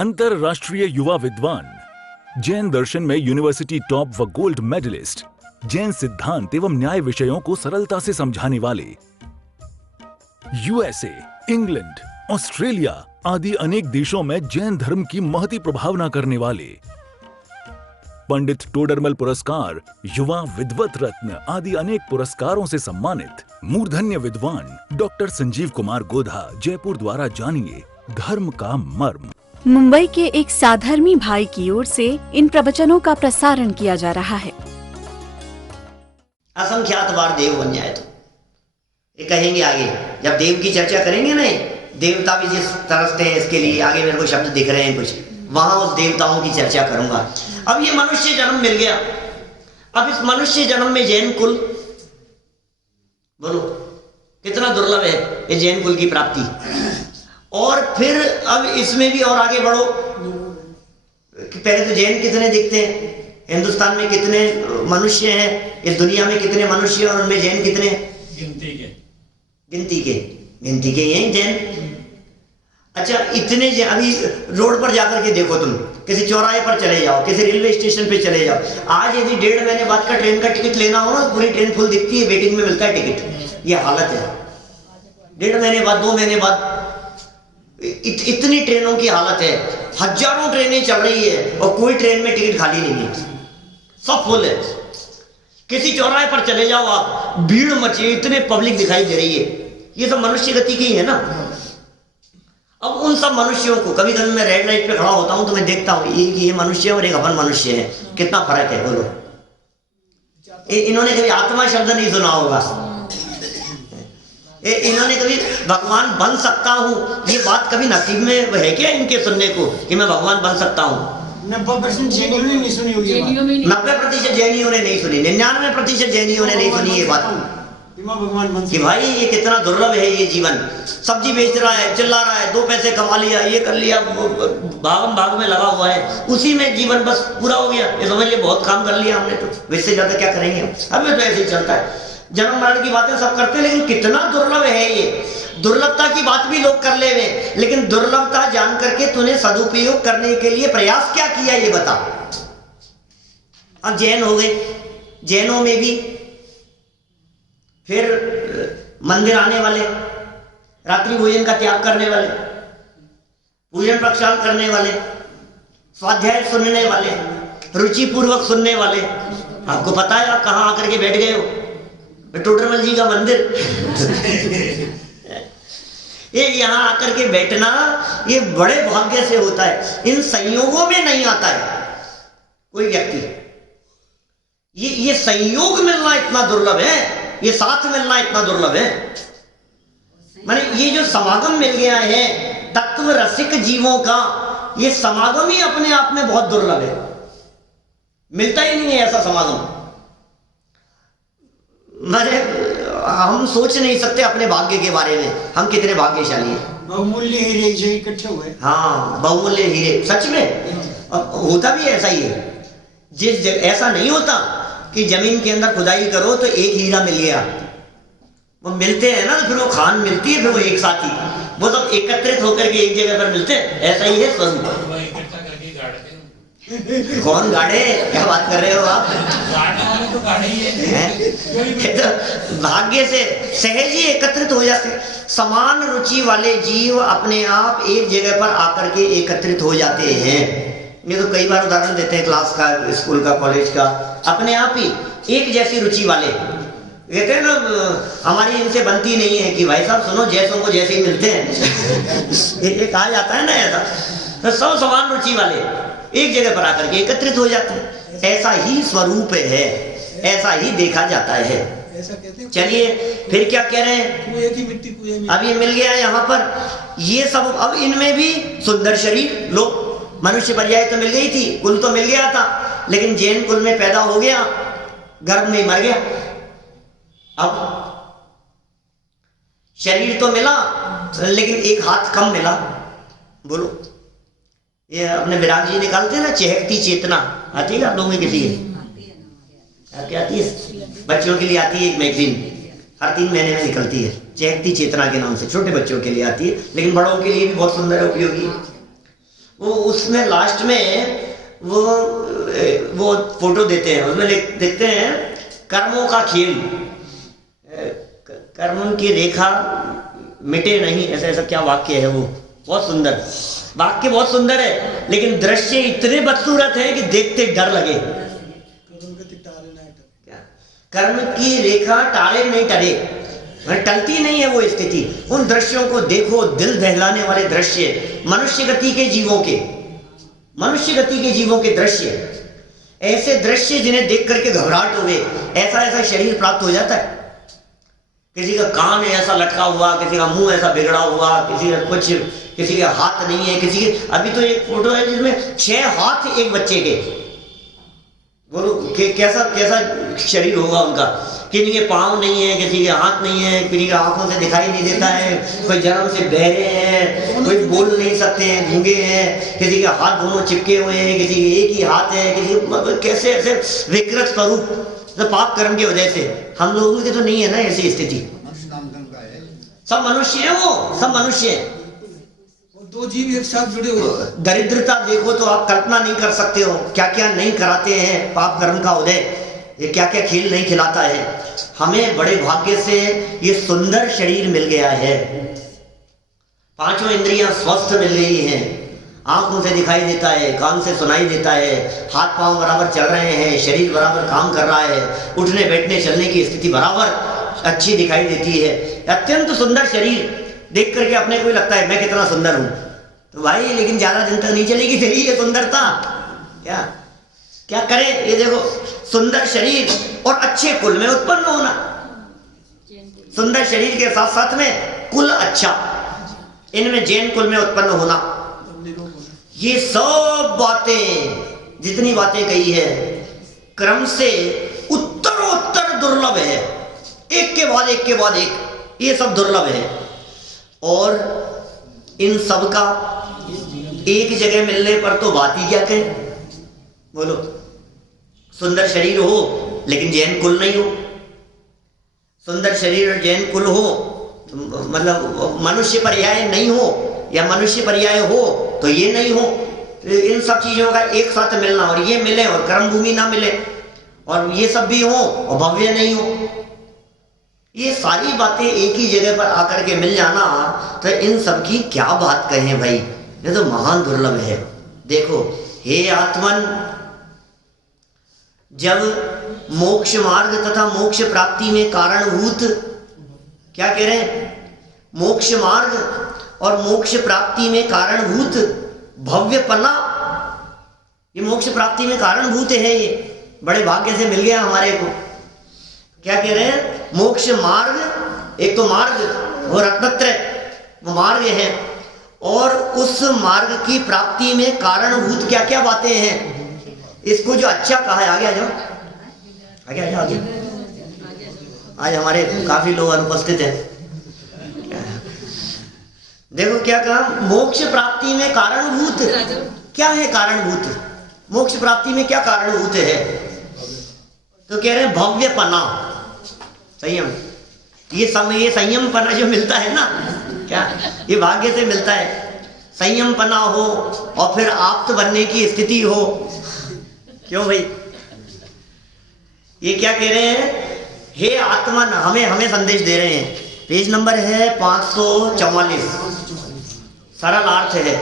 अंतरराष्ट्रीय युवा विद्वान, जैन दर्शन में यूनिवर्सिटी टॉप व गोल्ड मेडलिस्ट, जैन सिद्धांत एवं न्याय विषयों को सरलता से समझाने वाले, यूएसए, इंग्लैंड, ऑस्ट्रेलिया आदि अनेक देशों में जैन धर्म की महती प्रभावना करने वाले, पंडित टोडरमल पुरस्कार, युवा विद्वत रत्न आदि अनेक पुरस्कारों से सम्मानित मूर्धन्य विद्वान डॉक्टर संजीव कुमार गोधा जयपुर द्वारा जानिए धर्म का मर्म। मुंबई के एक साधर्मी भाई की ओर से इन प्रवचनों का प्रसारण किया जा रहा है। असंख्यात बार देव बन जाए तो ये कहेंगे आगे जब देव की चर्चा करेंगे ना, देवता भी जिस तरसते हैं इसके लिए, आगे मेरे को शब्द दिख रहे हैं कुछ, वहां उस देवताओं की चर्चा करूंगा। अब ये मनुष्य जन्म मिल गया, अब इस मनुष्य जन्म में जैन कुल, बोलो कितना दुर्लभ है ये जैन कुल की प्राप्ति। और फिर अब इसमें भी और आगे बढ़ो, पहले तो जैन कितने दिखते हैं, हिंदुस्तान में कितने मनुष्य हैं, इस दुनिया में कितने मनुष्य और उनमें जैन कितने? गिनती के हैं जैन। अच्छा इतने अभी रोड पर जाकर के देखो, तुम किसी चौराहे पर चले जाओ, किसी रेलवे स्टेशन पे चले जाओ, आज यदि 1.5 महीने बाद का ट्रेन का टिकट लेना हो ना, पूरी ट्रेन फुल दिखती है, वेटिंग में मिलता है टिकट। ये हालत है 1.5 महीने बाद, 2 महीने बाद, इतनी ट्रेनों की हालत है। हजारों ट्रेनें चल रही है और कोई ट्रेन में टिकट खाली नहीं है, सब फुल है। किसी चौराहे पर चले जाओ आप, भीड़ मची, इतने पब्लिक दिखाई दे रही है। ये सब मनुष्य गति की है ना। अब उन सब मनुष्यों को कभी कभी मैं रेड लाइट पे खड़ा होता हूं तो मैं देखता हूं ये मनुष्य और एक अपन मनुष्य है, कितना फर्क है बोलो। इन्होंने कभी आत्मा शब्द नहीं सुना होगा, इन्होंने कभी भगवान बन सकता हूं ये बात कभी नसीब में है क्या इनके सुनने को कि मैं भगवान बन सकता हूं? 90% जैनियों ने नहीं सुनी होगी। 90% जैनियों ने नहीं सुनी, 99% जैनियों ने नहीं सुनी ये बात कि भाई ये कितना दुर्लभ है ये जीवन। सब्जी बेच रहा है, चिल्ला रहा है, 2 पैसे कमा लिया, ये कर लिया, भागम भाग में लगा हुआ है, उसी में जीवन बस पूरा हो गया। ये समझ लिया बहुत काम कर लिया हमने, तो इससे ज्यादा क्या करेंगे। अब तो ऐसे ही चलता है, जन्म मरण की बातें सब करते हैं, लेकिन कितना दुर्लभ है ये। दुर्लभता की बात भी लोग कर ले हुए, लेकिन दुर्लभता जान करके तूने सदुपयोग करने के लिए प्रयास क्या किया ये बता। अब जैन हो गए, जैनों में भी फिर मंदिर आने वाले, रात्रि भोजन का त्याग करने वाले, पूजन प्रक्षालन करने वाले, स्वाध्याय सुनने वाले, रुचि पूर्वक सुनने वाले। आपको पता है आप कहां आकर के बैठ गए हो? टोडरमल जी का मंदिर। ये यहाँ आकर के बैठना ये बड़े भाग्य से होता है, इन संयोगों में नहीं आता है कोई व्यक्ति। ये संयोग मिलना इतना दुर्लभ है, ये साथ मिलना इतना दुर्लभ है। माने ये जो समागम मिल गया है तत्व रसिक जीवों का, ये समागम ही अपने आप में बहुत दुर्लभ है, मिलता ही नहीं है ऐसा समागम। माने हम सोच नहीं सकते अपने भाग्य के बारे में, हम कितने भाग्यशाली हैं। बहुमूल्य हीरे जो इकट्ठे हुए। हाँ बहुमूल्य हीरे, सच में होता भी ऐसा ही है। जिस ऐसा नहीं होता कि जमीन के अंदर खुदाई करो तो एक हीरा मिल गया, वो मिलते हैं ना, तो फिर वो खान मिलती है, फिर वो एक साथ ही वो सब एकत्रित होकर के एक जगह पर मिलते हैं। ऐसा ही है स्वरूप। कौन गाड़े, क्या बात कर रहे हो आप? तो गाड़े ही है। तो भाग्य से सहज ही एकत्रित हो जाते हैं। समान रुचि वाले जीव अपने आप एक जगह पर आकर के एकत्रित हो जाते हैं। ये तो कई बार उदाहरण देते हैं क्लास का, स्कूल का, कॉलेज का, अपने आप ही एक जैसी रुचि वाले कहते हैं ना, हमारी इनसे बनती नहीं है कि भाई साहब सुनो जैसों को जैसे ही मिलते हैं। ये कहा जाता है ना ऐसा, तो सब समान रुचि वाले एक जगह पर आकर के एकत्रित हो जाते हैं। ऐसा ही स्वरूप है, ऐसा ही देखा जाता है। चलिए फिर क्या कह रहे हैं, अब ये मिल गया यहाँ पर, ये सब अब इनमें भी सुंदर शरीर, लो मनुष्य पर्याय तो मिल गई थी, कुल तो मिल गया था, लेकिन जैन कुल में पैदा हो गया, गर्भ में मर गया। अब शरीर तो मिला लेकिन एक हाथ कम मिला। बोलो, ये अपने विराग जी निकालते हैं ना, चहकती चेतना आती है आप लोगों में किसी आपके आती है? बच्चों के लिए आती है एक मैगजीन, हर 3 महीने में निकलती है, चहकती चेतना के नाम से, छोटे बच्चों के लिए आती है, लेकिन बड़ों के लिए भी बहुत सुंदर है, उपयोगी। वो उसमें लास्ट में वो फोटो देते हैं, उसमें देखते हैं कर्मों का खेल, कर्म की रेखा मिटे नहीं, ऐसा ऐसा क्या वाक्य है वो, बहुत सुंदर वाक्य, बहुत सुंदर है, लेकिन दृश्य इतने बदसूरत है कि देखते डर लगे। कर्म की रेखा टाले नहीं टले, टलती नहीं है वो स्थिति। उन दृश्यों को देखो, दिल दहलाने वाले दृश्य, मनुष्य गति के जीवों के दृश्य, ऐसे दृश्य जिन्हें देख करके घबराहट हुए, ऐसा ऐसा शरीर प्राप्त हो जाता है। किसी का कान ऐसा लटका हुआ, किसी का मुंह ऐसा बिगड़ा हुआ, किसी का कुछ, किसी के हाथ नहीं है, किसी के, अभी तो एक फोटो है जिसमें 6 हाथ एक बच्चे के, बोलो कैसा कैसा शरीर होगा उनका। किसी के पाँव नहीं है, किसी के हाथ नहीं है, किसी के आंखों से दिखाई नहीं देता है, कोई जन्म से बहरे हैं, कोई बोल नहीं सकते हैं, गूंगे हैं, किसी के हाथ दोनों चिपके हुए हैं, किसी के एक ही हाथ है, किसी मतलब कैसे ऐसे विकृत स्वरूप, तो पाप कर्म की वजह से। हम लोगों की तो नहीं है ना ऐसी स्थिति, सब मनुष्य है, वो सब मनुष्य है, दो जीव एक साथ जुड़े हुए। दरिद्रता देखो तो आप कल्पना नहीं कर सकते हो, क्या क्या नहीं कराते हैं पाप कर्म का उदय, ये क्या क्या खेल नहीं खिलाता है। हमें बड़े भाग्य से ये सुंदर शरीर मिल गया है, 5 इंद्रियां स्वस्थ मिल गई हैं, आंखों से दिखाई देता है, कान से सुनाई देता है, हाथ पांव बराबर चल रहे हैं, शरीर बराबर काम कर रहा है, उठने बैठने चलने की स्थिति बराबर अच्छी दिखाई देती है। अत्यंत सुंदर शरीर देख करके अपने को ही लगता है मैं कितना सुंदर हूं। तो भाई लेकिन ज्यादा दिन तक नहीं चलेगी तेरी ये सुंदरता, क्या करे। ये देखो सुंदर शरीर और अच्छे कुल में उत्पन्न होना, सुंदर शरीर के साथ साथ में कुल अच्छा, इनमें जैन कुल में उत्पन्न होना, ये सब बातें जितनी बातें कही है क्रम से उत्तरोत्तर दुर्लभ है, एक के बाद एक, ये सब दुर्लभ है। और इन सब का एक जगह मिलने पर तो बात ही क्या करें, बोलो। सुंदर शरीर हो लेकिन जैन कुल नहीं हो, सुंदर शरीर और जैन कुल हो तो मतलब मनुष्य पर्याय नहीं हो, या मनुष्य पर्याय हो तो ये नहीं हो। इन सब चीजों का एक साथ मिलना, और ये मिले और कर्म भूमि ना मिले, और ये सब भी हो और भव्य नहीं हो, ये सारी बातें एक ही जगह पर आकर के मिल जाना, तो इन सब की क्या बात कहें भाई, ये तो महान दुर्लभ है। देखो हे आत्मन, जब मोक्ष मार्ग तथा मोक्ष प्राप्ति में कारणभूत, क्या कह रहे हैं, मोक्ष मार्ग और मोक्ष प्राप्ति में कारणभूत भव्यपना, ये मोक्ष प्राप्ति में कारणभूत है, ये बड़े भाग्य से मिल गया हमारे को। क्या कह रहे हैं, मोक्ष मार्ग, एक तो मार्ग वो रत्नत्रय वो मार्ग है, और उस मार्ग की प्राप्ति में कारणभूत क्या क्या बातें हैं, इसको जो अच्छा कहा है। आगे आ जाओ, आगे आज हमारे काफी लोग अनुपस्थित हैं। देखो क्या कहा, मोक्ष प्राप्ति में कारणभूत क्या है, कारणभूत मोक्ष प्राप्ति में क्या कारणभूत है, तो कह रहे हैं भव्यपना, संयम। ये संयम पना जो मिलता है ना, क्या ये भाग्य से मिलता है, संयम पना हो और फिर आप्त बनने की स्थिति हो। क्यों भाई, ये क्या कह रहे हैं, हे आत्मन, हमें संदेश दे रहे हैं। पेज नंबर है 544, सरल अर्थ है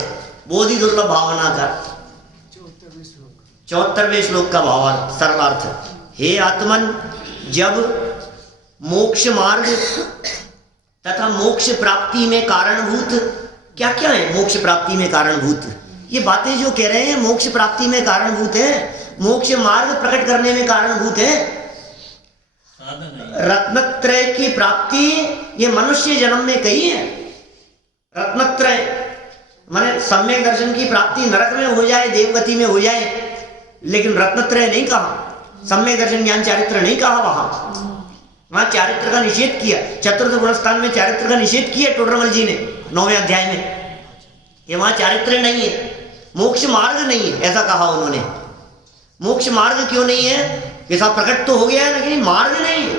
बोधि दुर्लभ भावना का 74वें श्लोक का भावार्थ, सरल अर्थ। हे आत्मन, जब मोक्ष मार्ग तथा मोक्ष प्राप्ति में कारणभूत क्या क्या है, मोक्ष प्राप्ति में कारणभूत ये बातें जो कह रहे हैं, मोक्ष प्राप्ति में कारणभूत है, मोक्ष मार्ग प्रकट करने में कारणभूत है। रत्नत्रय की प्राप्ति ये मनुष्य जन्म में कही है। रत्नत्रय माने सम्यक दर्शन की प्राप्ति नरक में हो जाए, देवगति में हो जाए, लेकिन रत्नत्रय नहीं कहा, सम्यक दर्शन ज्ञान चारित्र नहीं कहा। वहां चारित्र का निषेध किया, चतुर्थ गुणस्थान में चारित्र का निषेध किया टोडरमल जी ने 9वें अध्याय में। ये वहां चारित्र नहीं है, मोक्ष मार्ग नहीं है, ऐसा कहा उन्होंने। मोक्ष मार्ग क्यों नहीं है, ये सब प्रकट तो हो गया है, लेकिन मार्ग नहीं है,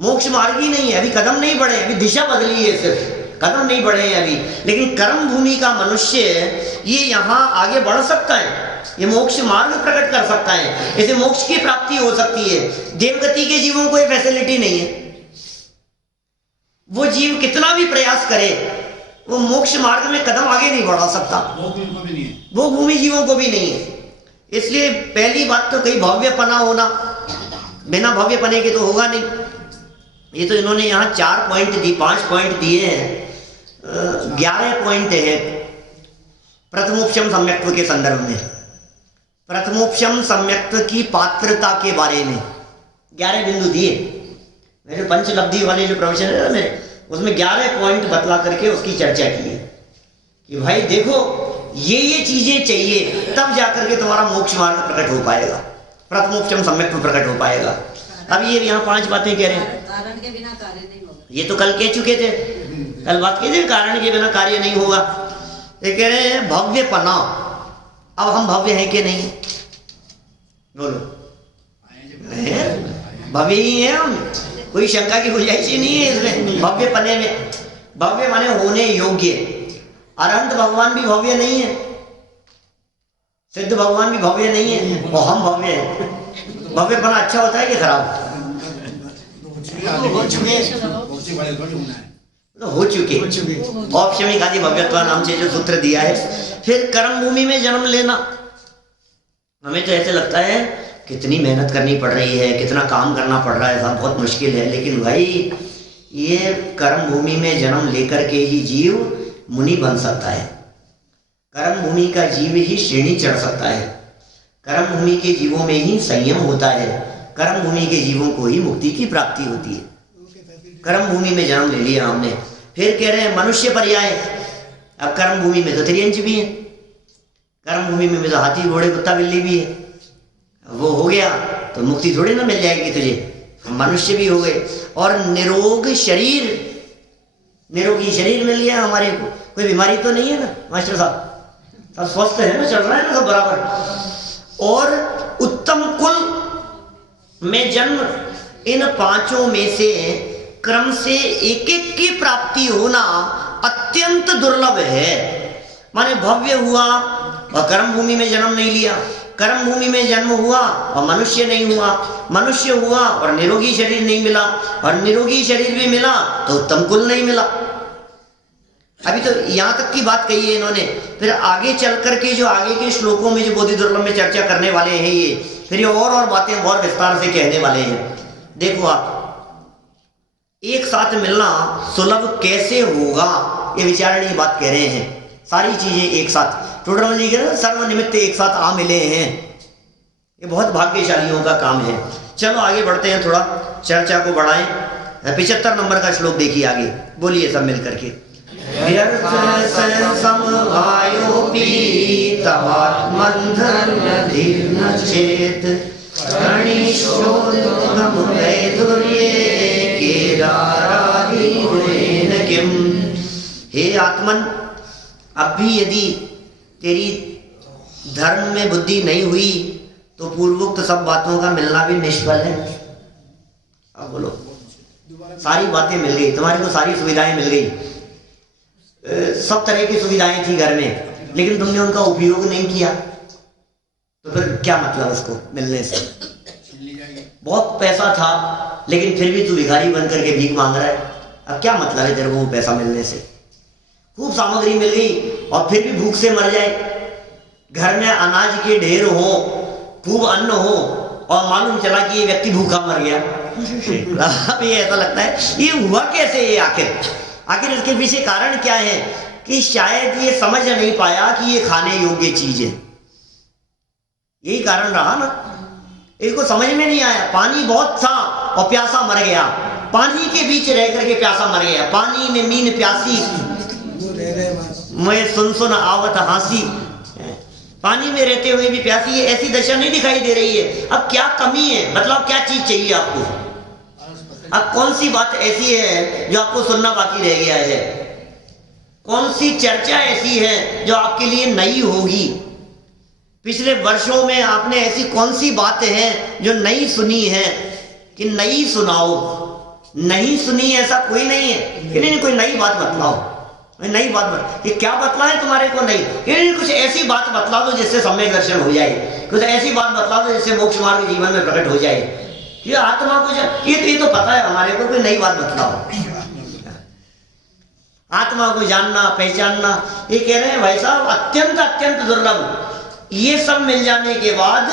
मोक्ष मार्ग ही नहीं है, अभी कदम नहीं बढ़े, अभी दिशा बदली है, सिर्फ कदम नहीं बढ़े हैं अभी, लेकिन कर्म भूमि का मनुष्य ये यहाँ आगे बढ़ सकता है, ये मोक्ष मार्ग प्रकट कर सकता है, इसे मोक्ष की प्राप्ति हो सकती है। देवगति के जीवों को ये फैसिलिटी नहीं है। वो जीव कितना भी प्रयास करे वो मोक्ष मार्ग में कदम आगे नहीं बढ़ा सकता, वो भूमि जीवों को भी नहीं है। इसलिए पहली बात तो कहीं भव्यपना होना, बिना भव्यपने के तो होगा नहीं। ये तो इन्होंने यहाँ 4 पॉइंट दी, 5 पॉइंट दिए हैं, 11 पॉइंट है प्रथमोपशम सम्यक्त्व के संदर्भ में। प्रथमोपशम सम्यक्त्व की पात्रता के बारे में 11 बिंदु दिए। मेरे पंचलब्धि वाले जो प्रवचन है ना मेरे, उसमें 11 पॉइंट बतला करके उसकी चर्चा की है कि भाई देखो ये चीजें चाहिए तब जाकर के तुम्हारा मोक्ष मार्ग प्रकट हो पाएगा, प्रथमोपशम सम्यक्त्व प्रकट हो पाएगा। अब ये यहाँ 5 बातें कह रहे हैं, कारण के बिना कार्य नहीं होगा। ये तो कल कह चुके थे, कल बात की थी कारण के बिना कार्य नहीं होगा। ये कह रहे हैं भव्यपना। अब हम भव्य हैं कि नहीं? बोलो, भव्य ही है हम, कोई शंका की गुंजाइश ही नहीं है इसमें। भव्य पने में, भव्य माने होने योग्य। अरहंत भगवान भी भव्य नहीं है, सिद्ध भगवान भी भव्य नहीं है, और हम भव्य हैं। भव्यपना अच्छा होता है कि खराब? हो चुके औपशमिक आदि भव्यत्व नाम से जो सूत्र दिया है। फिर कर्म भूमि में जन्म लेना, हमें तो ऐसे लगता है कितनी मेहनत करनी पड़ रही है, कितना काम करना पड़ रहा है, सब बहुत मुश्किल है। लेकिन भाई ये कर्म भूमि में जन्म लेकर के ही जीव मुनि बन सकता है, कर्म भूमि का जीव ही श्रेणी चढ़ सकता है, कर्म भूमि के जीवों में ही संयम होता है, कर्म भूमि के जीवों को ही मुक्ति की प्राप्ति होती है। कर्म भूमि में जन्म ले लिया हमने। फिर कह रहे हैं मनुष्य पर्याय। अब कर्म भूमि में तो त्रियंच भी है, कर्म भूमि में तो हाथी घोड़े कुत्ता बिल्ली भी है। वो हो गया तो मुक्ति थोड़ी ना मिल जाएगी तुझे, मनुष्य भी हो गए। और निरोग शरीर, निरोगी शरीर मिल गया हमारे को, कोई बीमारी तो नहीं है ना मास्टर साहब, सब स्वस्थ है ना, चल रहा है ना सब बराबर। और उत्तम कुल में जन्म, इन 5 में से क्रम से एक एक की प्राप्ति होना अत्यंत दुर्लभ है। माने भव्य हुआ और कर्म भूमि में जन्म नहीं लिया, कर्म भूमि में जन्म हुआ और मनुष्य नहीं हुआ, मनुष्य हुआ और निरोगी शरीर नहीं मिला, और निरोगी शरीर भी मिला तो उत्तम कुल नहीं मिला। अभी तो यहां तक की बात कही है इन्होंने। फिर आगे चल करके जो आगे के श्लोकों में जो बोधि दुर्लभ में चर्चा करने वाले हैं ये, फिर ये और बातें बहुत विस्तार से कहने वाले हैं। देखो आप, एक साथ मिलना सुलभ कैसे होगा, ये विचारणीय बात कह रहे हैं। सारी चीजें एक साथ, टोडरमल जी कह रहे सर्व निमित्त एक साथ आ मिले हैं, ये बहुत भाग्यशालियों का काम है। चलो आगे बढ़ते हैं, थोड़ा चर्चा को बढ़ाएं। 75 नंबर का श्लोक देखिए आगे, बोलिए सब मिल करके। हे आत्मन, अब भी यदि तेरी धर्म में बुद्धि नहीं हुई तो पूर्वोक्त सब बातों का मिलना भी निष्फल है। अब बोलो, सारी बातें मिल गई तुम्हारी को, सारी सुविधाएं मिल गई, सब तरह की सुविधाएं थी घर में, लेकिन तुमने उनका उपयोग नहीं किया, तो फिर क्या मतलब उसको मिलने से? बहुत पैसा था लेकिन फिर भी तू भिखारी बन करके भीख मांग रहा है, अब क्या मतलब है तेरे को वो पैसा मिलने से? खूब सामग्री मिल गई और फिर भी भूख से मर जाए, घर में अनाज के ढेर हो, खूब अन्न हो, और मालूम चला कि ये व्यक्ति भूखा मर गया। अब ये ऐसा लगता है ये हुआ कैसे? ये आखिर इसके पीछे कारण क्या है कि शायद ये समझ नहीं पाया कि ये खाने योग्य चीज है। यही कारण रहा ना, इसको समझ में नहीं आया। पानी बहुत था और प्यासा मर गया, पानी के बीच रह करके प्यासा मर गया। पानी में मीन प्यासी, मैं सुन आवत हासी, पानी में रहते हुए भी प्यासी, ये ऐसी दशा नहीं दिखाई दे रही है। अब क्या कमी है, मतलब क्या चीज चाहिए आपको? अब कौन सी बात ऐसी है जो आपको सुनना बाकी रह गया है? कौन सी चर्चा ऐसी है जो आपके लिए नई होगी? पिछले वर्षों में आपने ऐसी कौन सी बातें हैं जो नई सुनी है कि नई सुनाओ? नहीं सुनी ऐसा कोई नहीं है कि नहीं कोई नई बात बतलाओ। नई बात ये क्या बतलाएं तुम्हारे को? नहीं, ये कुछ ऐसी बात बतला दो जिससे सम्यक दर्शन हो जाए, कुछ ऐसी बात बतला दो जिससे मोक्ष मार्ग जीवन में प्रकट हो जाए। ये आत्मा को ये तो पता है हमारे को, कोई नई बात बतलाओ। आत्मा को जानना पहचानना, ये कह रहे हैं भाई साहब अत्यंत अत्यंत दुर्लभ। ये सब मिल जाने के बाद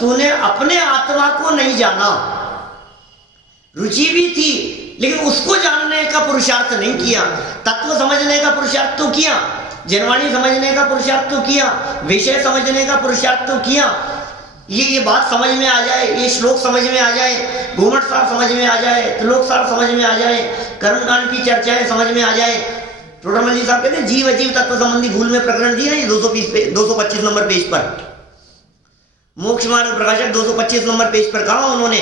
तूने अपने आत्मा को नहीं जाना। रुचि भी थी लेकिन उसको जानने का पुरुषार्थ नहीं किया। तत्व समझने का पुरुषार्थ तो किया, जनवाणी समझने का पुरुषार्थ तो किया, विषय समझने का पुरुषार्थ तो किया। ये बात समझ में आ जाए, ये श्लोक समझ में आ जाए, घूमट सार समझ में आ जाए, त्रिलोक सार समझ में आ जाए, कर्मकांड की चर्चाएं समझ में आ जाए। टोडरमल जी साहब कहते हैं जीव अजीव तत्व संबंधी भूल में प्रकरण दिया है 225 नंबर पेज पर। मोक्ष मार्ग प्रकाशक 225 नंबर पेज पर कहा उन्होंने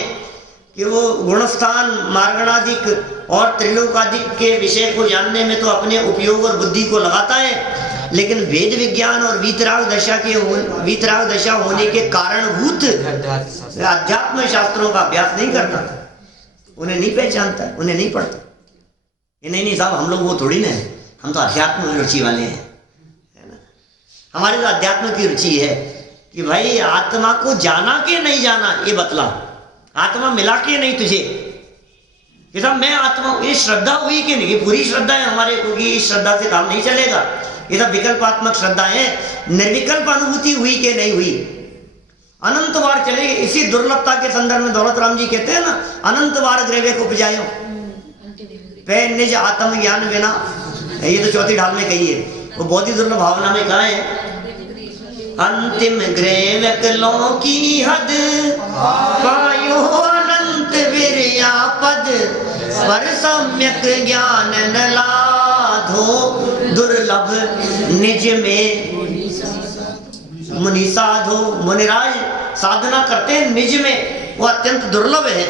कि वो गुणस्थान मार्गणादिक और त्रिलोकादिक के विषय को जानने में तो अपने उपयोग और बुद्धि को लगाता है, लेकिन वेद विज्ञान और वीतराग दशा होने के कारणभूत अध्यात्म शास्त्रों का अभ्यास नहीं करता, उन्हें नहीं पहचानता, उन्हें नहीं पढ़ता। नहीं साहब हम लोग वो थोड़ी ना है, हम तो अध्यात्म की रुचि वाले हैं, है ना। हमारे तो अध्यात्म की रुचि है कि भाई आत्मा को जाना के नहीं जाना ये बतला, आत्मा मिला के नहीं तुझे कि साहब मैं आत्मा। ये श्रद्धा हुई कि नहीं? ये पूरी श्रद्धा है हमारे को कि इस श्रद्धा से काम नहीं चलेगा। ये सब विकल्पात्मक श्रद्धा है। निर्विकल्प अनुभूति हुई कि नहीं हुई? अनंत बार चलेगी। इसी दुर्लभता के संदर्भ में दौलत राम जी कहते हैं ना, अनंत बार ग्रेवे को उपजायो पे निज आत्म ज्ञान बिना। ये तो चौथी ढाल में कही है, वो बहुत ही दुर्लभ भावना में कहा है। अंतिम ग्रेवकलों की हद पायो अनंत विरया पद, पर सम्यक ज्ञान न लाधो दुर्लभ निज में मुनि साधो। मुनिराज साधना करते हैं निज में, वो अत्यंत दुर्लभ है,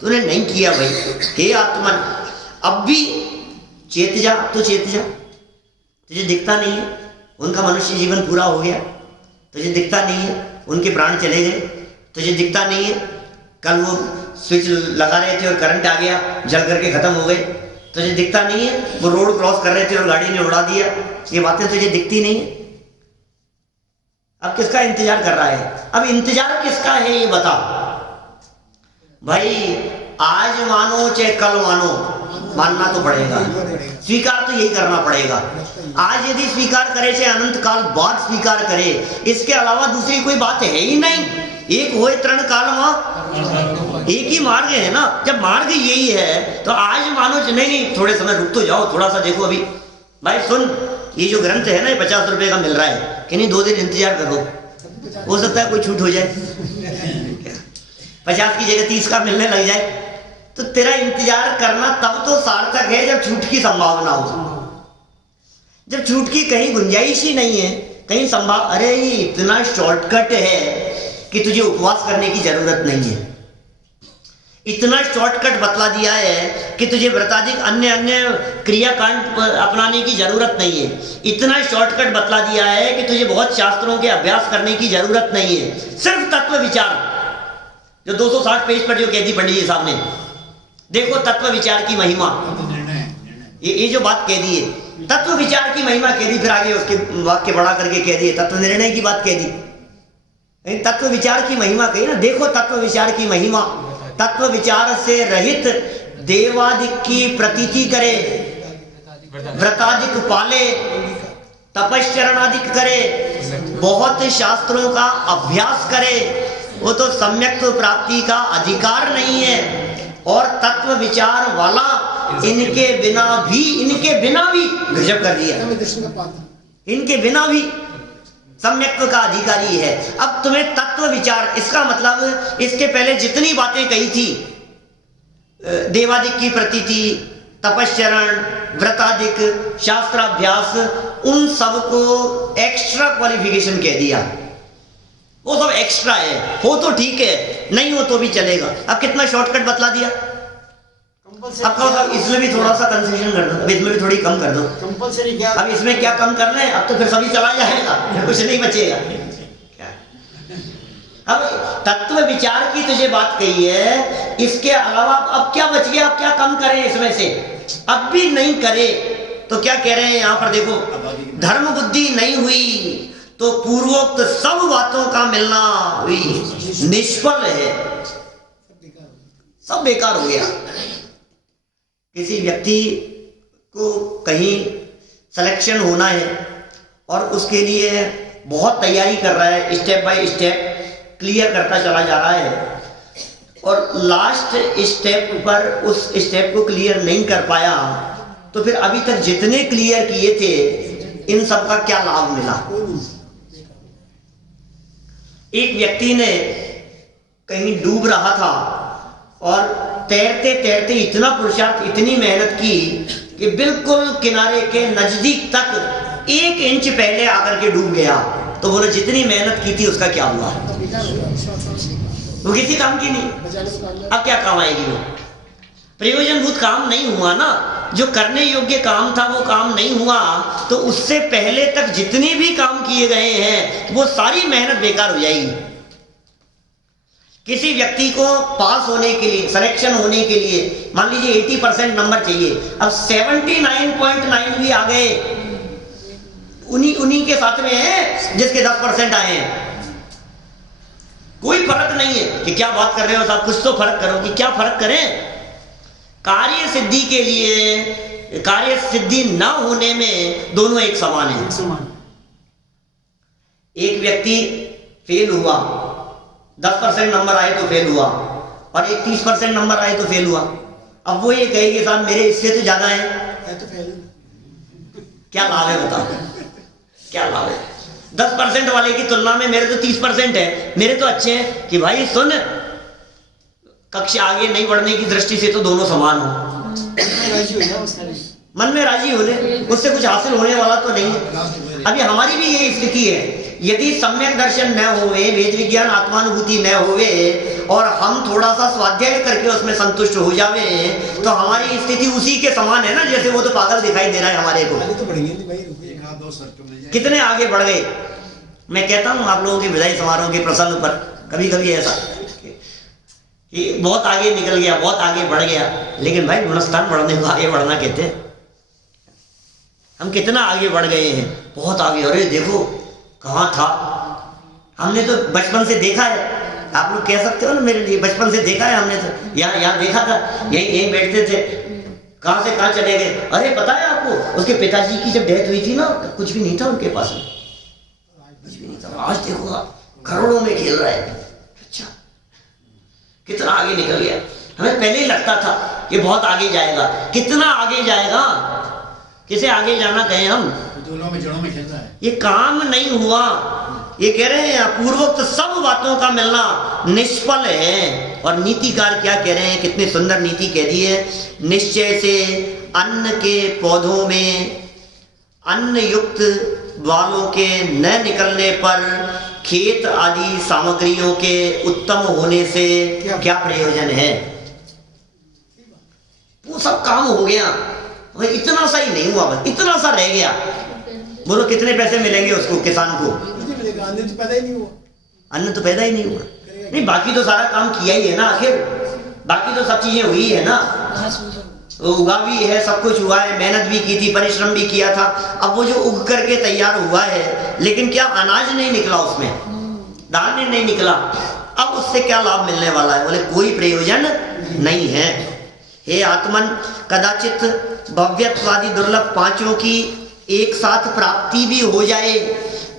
तूने नहीं किया भाई। हे आत्मन अब भी चेत जा, तो चेत जा। तुझे दिखता नहीं है उनका मनुष्य जीवन पूरा हो गया, तुझे दिखता नहीं है उनके प्राण चले गए, तुझे दिखता नहीं है कल वो स्विच लगा रहे थे और करंट आ गया जल करके खत्म हो गए, तुझे दिखता नहीं है वो रोड क्रॉस कर रहे थे और गाड़ी ने उड़ा दिया। ये बातें तुझे दिखती नहीं है। अब किसका इंतजार कर रहा है? अब इंतजार किसका है ये बता भाई। आज मानो चाहे कल मानो, मानना तो पड़ेगा, स्वीकार तो यही करना पड़ेगा। आज यदि स्वीकार करे चाहे अनंत काल बाद स्वीकार करे, इसके अलावा दूसरी कोई बात है ही नहीं। एक होए तृण काल मां, एक ही मार्ग है ना। जब मार्ग यही है तो आज मानो नहीं थोड़े समय रुक तो जाओ, थोड़ा सा देखो। अभी भाई सुन, ये जो ग्रंथ है ना ये 50 रुपए का मिल रहा है कि नहीं, 2 दिन इंतजार करो, हो सकता है कोई छूट हो जाए, 50 की जगह 30 का मिलने लग जाए। तो तेरा इंतजार करना तब तो सार्थक है जब छूट की संभावना हो। जब छूट की कहीं गुंजाइश ही नहीं है, कहीं अरे इतना शॉर्टकट है कि तुझे उपवास करने की जरूरत नहीं है। इतना शॉर्टकट बतला दिया है कि तुझे व्रताधिक अन्य क्रियाकांड अपनाने की जरूरत नहीं है। इतना शॉर्टकट बतला दिया है कि तुझे बहुत शास्त्रों के अभ्यास करने की जरूरत नहीं है। सिर्फ तत्व विचार, जो 260 पेज पर जो कह दी पंडित जी साहब ने, देखो तत्व विचार की महिमा। ये जो बात कह दी है तत्व विचार की महिमा कह दी, फिर आगे उसके वाक्य बढ़ा करके कह दिए तत्व निर्णय की बात कह दी। तत्व विचार की महिमा कही ना, देखो तत्व विचार की महिमा। तत्व विचार से रहित देवादिक की प्रतीति करे, व्रतादिक पाले, तपश्चरणादिक करे, बहुत शास्त्रों का अभ्यास करे, वो तो सम्यक प्राप्ति का अधिकार नहीं है। और तत्व विचार वाला इनके बिना भी गजब कर दिया, इनके बिना भी सम्यक्त्व का अधिकारी है। अब तुम्हें तत्व विचार, इसका मतलब इसके पहले जितनी बातें कही थी, देवादिक की प्रतीति, तपश्चरण, व्रतादिक, शास्त्राभ्यास, उन सब को एक्स्ट्रा क्वालिफिकेशन कह दिया। वो सब एक्स्ट्रा है, हो तो ठीक है, नहीं हो तो भी चलेगा। अब कितना शॉर्टकट बतला दिया। अब कहो साहब इसमें भी थोड़ा सा कंसेशन कर दो, इसमें भी थोड़ी कम कर दो। कंपलसरी क्या? अब इसमें क्या कम करना है? अब तो फिर सभी चला जाएगा, फिर कुछ नहीं बचेगा। अब तत्व विचार की तुझे बात कही है, इसके अलावा अब क्या बच गया? अब क्या कम करें इसमें से? अब भी नहीं करे तो क्या कह रहे हैं यहाँ पर देखो, धर्म बुद्धि नहीं हुई तो पूर्वोक्त सब बातों का मिलना हुई निष्फल है, सब बेकार हो गया। किसी व्यक्ति को कहीं सिलेक्शन होना है और उसके लिए बहुत तैयारी कर रहा है, स्टेप बाय स्टेप क्लियर करता चला जा रहा है और लास्ट स्टेप पर उस स्टेप को क्लियर नहीं कर पाया, तो फिर अभी तक जितने क्लियर किए थे इन सब का क्या लाभ मिला। एक व्यक्ति ने कहीं डूब रहा था और तैरते तैरते इतना पुरुषार्थ, इतनी मेहनत की कि बिल्कुल किनारे के नजदीक तक 1 इंच पहले आकर के डूब गया। तो बोले जितनी मेहनत की थी उसका क्या हुआ, वो किसी काम की नहीं, अब क्या काम आएगी, वो प्रयोजनभूत काम नहीं हुआ ना। जो करने योग्य काम था वो काम नहीं हुआ, तो उससे पहले तक जितने भी काम किए गए हैं वो सारी मेहनत बेकार हो जाएगी। किसी व्यक्ति को पास होने के लिए, सिलेक्शन होने के लिए मान लीजिए 80% नंबर चाहिए, अब 79.9 भी आ गए, उन्हीं के साथ में है जिसके 10% आए हैं। कोई फर्क नहीं है कि क्या बात कर रहे हो साहब, कुछ तो फर्क करो, कि क्या फर्क करें। कार्य सिद्धि के लिए, कार्य सिद्धि ना होने में दोनों एक समान है। एक व्यक्ति फेल हुआ, 10% नंबर आए तो फेल हुआ, और एक 30% नंबर आए तो फेल हुआ। अब वो ये कहे कि साहब मेरे इससे तो ज्यादा है तो फेल। क्या लाभ है बताओ, क्या लाभ है। 10% वाले की तुलना में मेरे तो 30% है, मेरे तो अच्छे हैं। कि भाई सुन, कक्षा आगे नहीं बढ़ने की दृष्टि से तो दोनों समान हो, मन में राजी हो ले, उससे कुछ हासिल होने वाला तो नहीं है। अभी हमारी भी यही स्थिति है, यदि सम्यक दर्शन न होवे, वेद विज्ञान आत्मानुभूति न होवे और हम थोड़ा सा स्वाध्याय करके उसमें संतुष्ट हो जावे, तो हमारी स्थिति उसी के समान है ना, जैसे वो तो पागल दिखाई दे रहा है हमारे को। कितने आगे बढ़ गए। मैं कहता हूँ आप लोगों के विदाई समारोह के प्रसंग पर कभी कभी ऐसा कि बहुत आगे निकल गया, बहुत आगे बढ़ गया, लेकिन भाई गुणस्थान बढ़ने को आगे बढ़ना कहते हैं। हम कितना आगे बढ़ गए हैं, बहुत आगे। अरे देखो कहाँ था, हमने तो बचपन से देखा है। आप लोग कह सकते हो ना मेरे लिए, बचपन से देखा है हमने, तो यहाँ देखा था, यहीं बैठते थे, कहाँ से कहाँ चले गए। अरे पता है आपको, उसके पिताजी की जब डेथ हुई थी ना, कुछ भी नहीं था उनके पास में, कुछ भी नहीं था। आज देखो करोड़ों में खेल रहा है। अच्छा, कितना आगे निकल गया। हमें पहले ही लगता था कि बहुत आगे जाएगा, कितना आगे जाएगा, किसे आगे जाना कहें हम, जड़ों में खेल रहा है। ये काम नहीं हुआ। ये कह रहे हैं पूर्वोक्त सब बातों का मिलना निष्फल है। और नीतिकार क्या कह रहे हैं, कितनी सुंदर नीति कह दी है। निश्चय से अन्न के पौधों में अन्न युक्त बालों के न निकलने पर खेत आदि सामग्रियों के उत्तम होने से क्या प्रयोजन है। वो सब काम हो गया, भाई इतना सा ही नहीं हुआ, बस इतना सा रह गया। बोलो कितने पैसे मिलेंगे उसको, किसान को? अन्न तो पैदा ही नहीं हुआ, अन्न तो पैदा ही नहीं हुआ। नहीं, बाकी तो सारा काम किया ही है ना, आखिर बाकी तो सब चीजें हुई है ना, उगा भी है, सब कुछ हुआ है, मेहनत भी की थी, परिश्रम भी किया था। अब वो जो उग करके तैयार हुआ है, लेकिन क्या अनाज नहीं निकला उसमें, दाने नहीं निकला, अब उससे क्या लाभ मिलने वाला है? बोले कोई प्रयोजन नहीं है। हे आत्मन, कदाचित भव्यत्वादि दुर्लभ पांचों की एक साथ प्राप्ति भी हो जाए,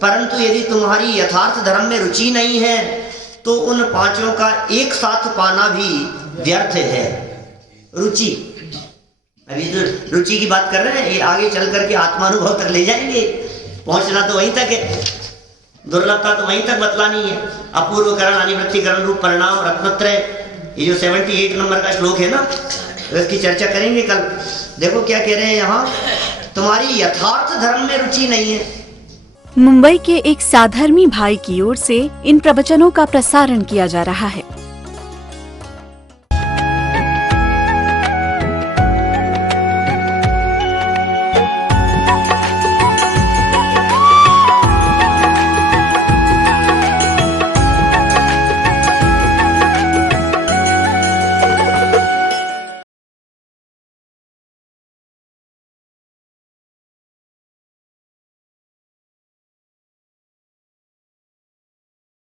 परंतु यदि तुम्हारी यथार्थ धर्म में रुचि नहीं है तो उन पांचों का एक साथ पाना भी व्यर्थ है। रुचि, अभी तो रुचि की बात कर रहे हैं, ये आगे चल करके आत्मानुभव तक ले जाएंगे, पहुंचना तो वहीं तक है, दुर्लभता तो वहीं तक बतलानी है। अपूर्वकरण, अनिवृत्तिकरण रूप परिणाम, रत्नत्रय, ये जो 78 नंबर का श्लोक है ना, इसकी चर्चा करेंगे कल। देखो क्या कह रहे हैं यहाँ, तुम्हारी यथार्थ धर्म में रुचि नहीं है। मुंबई के एक साधर्मी भाई की ओर से इन प्रवचनों का प्रसारण किया जा रहा है।